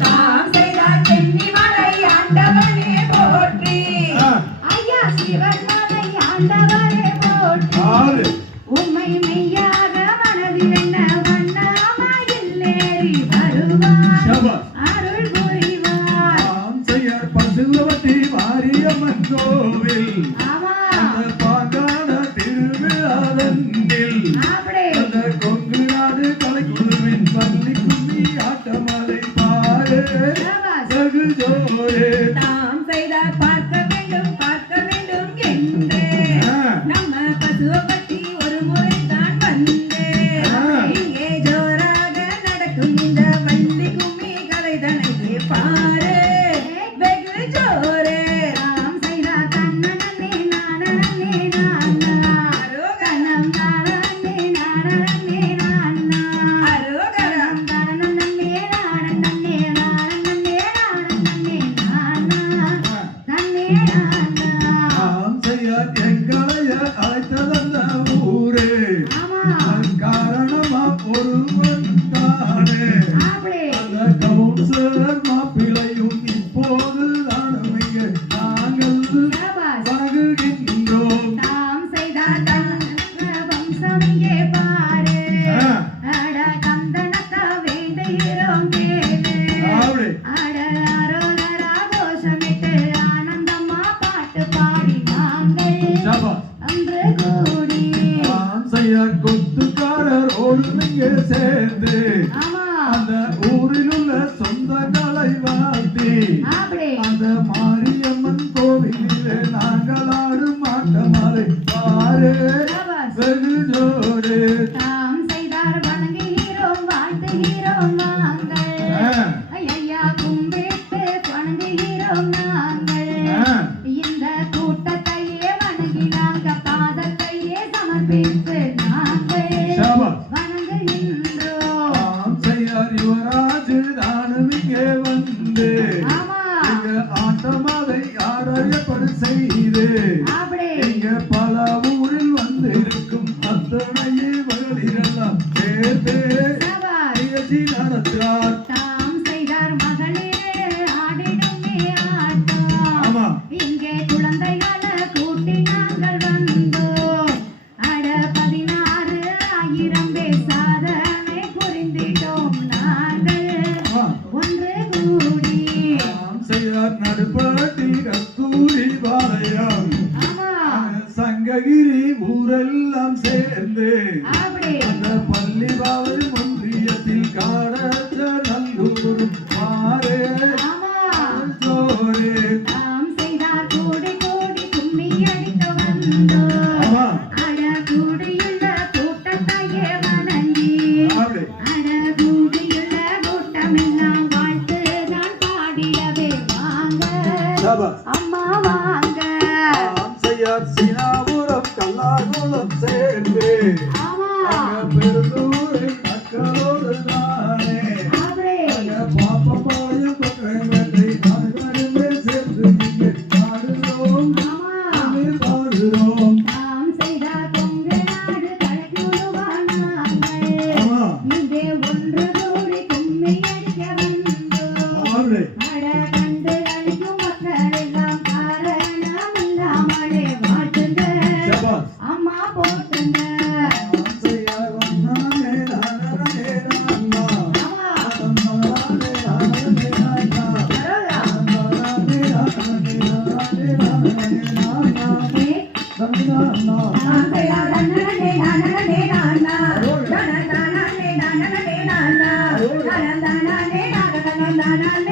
தாம் செய்தார் சென்னி மலை ஆண்டவனே போற்றி ஐயா சிவன் மலை ஆண்டவனே போற்றி உம்மை மெய்யாக மனதில் என்ன வண்ணாமையில் ஏறி வருவார் அருள் புரிவார் தாம் செய்யார் பசுவதி மாரியம்மன் கோவில் அந்த பாங்கான திருவிழாதன்னில் அந்த கொங்கு நாடு கலைக்குழுவின் பள்ளி கும்மி ஆட்டமலை பாரு வெகு ஜோரே தாம் செய்தார் பார்க்க வேண்டும் என்று நம்ம பசுவதி ஒரு முறை தான் வந்தே இங்கே ஜோராக நடக்கும் இந்த பள்ளி கும்மி கலைதனை பாரு வெகு ஜோரே தாம் செய்தார் கண்ணனே நானே நானா அரோகணம் நானே நானே நானா அரோகணம் நானே நானே நானே நானே நானா நன்னே நானா தாம் செய்யார் எங்களைய அழைத்ததந்த ஊரே காரணமா ஒருவன் தானே அந்த கவுன்சிலர் மாப்பிளையும் இப்போது தானமைய நாங்கள் வணங்குகின்றோம் தாம் செய்தார் வம்சம் இங்கே பாரு அட கந்தனக்க வேண்டுகிறோம் கேளு அட அரோகரா கோஷமிட்டு ஆனந்தமா பாட்டு பாடி நாங்கள் அன்று கூடி தாம் செய்யார் கொத்துக்காரர் ஓடுமையே சேர்ந்து அந்த ஊரில் உள்ள சொந்தங்களை வாழ்த்தி அந்த மாரியம்மன் கோவிலிலே நாங்கள் ஆடும் ஆட்டமலை பாரு வெகு ஜோரே தாம் செய்தார் வணங்குகிறோம் வாழ்த்துகிறோம் நாங்கள் ஐயா கும்பிட்டு வணங்குகிறோம் நாங்கள் இந்த கூட்டத்தையே வணங்கினாங்க பாதத்தையே சமர்ப்பித்து நாங்கள் வணங்குகின்றோம் தாம் செய்யார் யுவராஜு தானும் இங்கே வந்து இங்க ஆட்டமலை ஆராயப்படு செய்து இங்க பல ஊரில் வந்து இருக்கும் அத்தனையே மகளிரெல்லாம் சேர்த்து நிகழ்ச்சி நடத்துகிறார் தாம் செய்தார் மகளிரே ஆடிடுமே ஆட்டம் இங்கே குழந்தைகளை கூட்டி நாங்கள் வந்தோம் அட 16,000 பேர் சாதனை புரிந்திட்டோம் நாங்கள் ஒன்று கூடி தாம் செய்தார் நடுப்பட்டி கஸ்தூரி பாளையம் சங்ககிரி ஊரெல்லாம் சேர்ந்து அந்த பள்ளிவாவல் ஒன்றியத்தில் காடற்ற நல்லூர் மாறே ஜோரே தாம் செய்தார் கோடி கோடி கும்மி அடிக்க வந்தோம் அட கூடியுள்ள கூட்டத்தையே வணங்கி அட கூடியுள்ள கூட்டமெல்லாம் வாழ்த்து நான் பாடியவே வாங்க அம்மா வாங்க தாம் செய்யார் சினாபுரம் கல்லாகுளம் சேர்ந்து பெருந்தூரை மக்களோடு தானே பாப்பமாயம் பக்கங்களை நாடுமே சேர்ந்து இங்கே பாடுகிறோம் பாடுகிறோம் தாம் செய்தார் கொங்கு நாடு கலைக்குழுவானாங்கள் இங்கே ஒன்று கூடி கும்மி அடிக்க வந்தோம் அட கண்டு அழிக்கும் மக்கள் எல்லாம் காரணம் இல்லாமலே வாழ்த்துங்க அம்மா போட்டுங்க தாம் செய்யார் ஒன்னானே நானே நானா na na